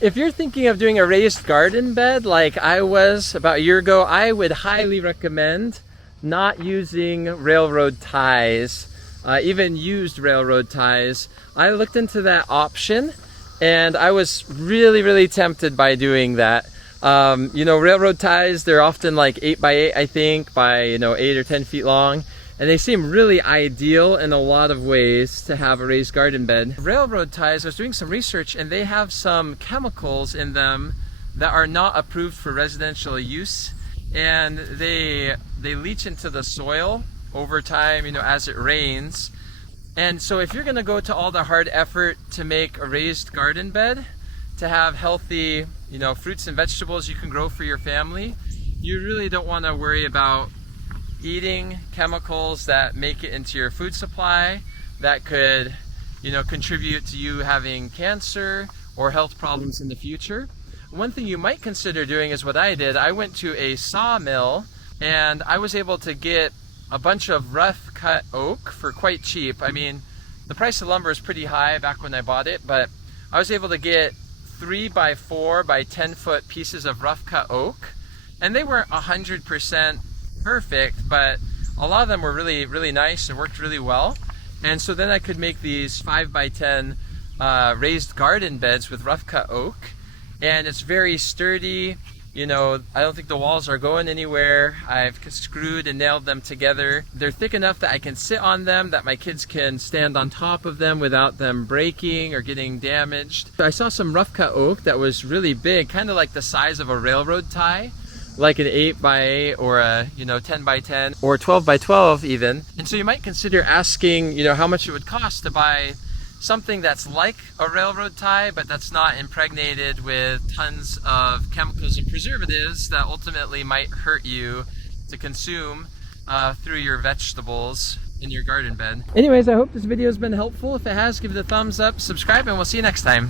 If you're thinking of doing a raised garden bed like I was about a year ago, I would highly recommend not using railroad ties, even used railroad ties. I looked into that option and I was really tempted by doing that. You know, railroad ties, they're often like 8x8, I think, by 8 or 10 feet long. And they seem really ideal in a lot of ways to have a raised garden bed. Railroad ties, I was doing some research and they have some chemicals in them that are not approved for residential use. And they leach into the soil over time, as it rains. And so if you're gonna go to all the hard effort to make a raised garden bed, to have healthy, fruits and vegetables you can grow for your family, you really don't wanna worry about eating chemicals that make it into your food supply that could, contribute to you having cancer or health problems in the future. One thing you might consider doing is what I did. I went to a sawmill and I was able to get a bunch of rough cut oak for quite cheap. I mean, the price of lumber is pretty high back when I bought it, but I was able to get 3x4 by 10 foot pieces of rough cut oak, and they weren't 100% perfect, but a lot of them were really nice and worked really well. And so then I could make these 5x10 raised garden beds with rough cut oak, and it's very sturdy. I don't think the walls are going anywhere. I've screwed and nailed them together. They're thick enough that I can sit on them, that my kids can stand on top of them without them breaking or getting damaged. I saw some rough cut oak that was really big, kind of like the size of a railroad tie, like an 8x8 or a 10x10 or 12x12 even. And so you might consider asking how much it would cost to buy something that's like a railroad tie, but that's not impregnated with tons of chemicals and preservatives that ultimately might hurt you to consume through your vegetables in your garden bed. Anyways, I hope this video has been helpful. If it has, give it a thumbs up, subscribe, and we'll see you next time.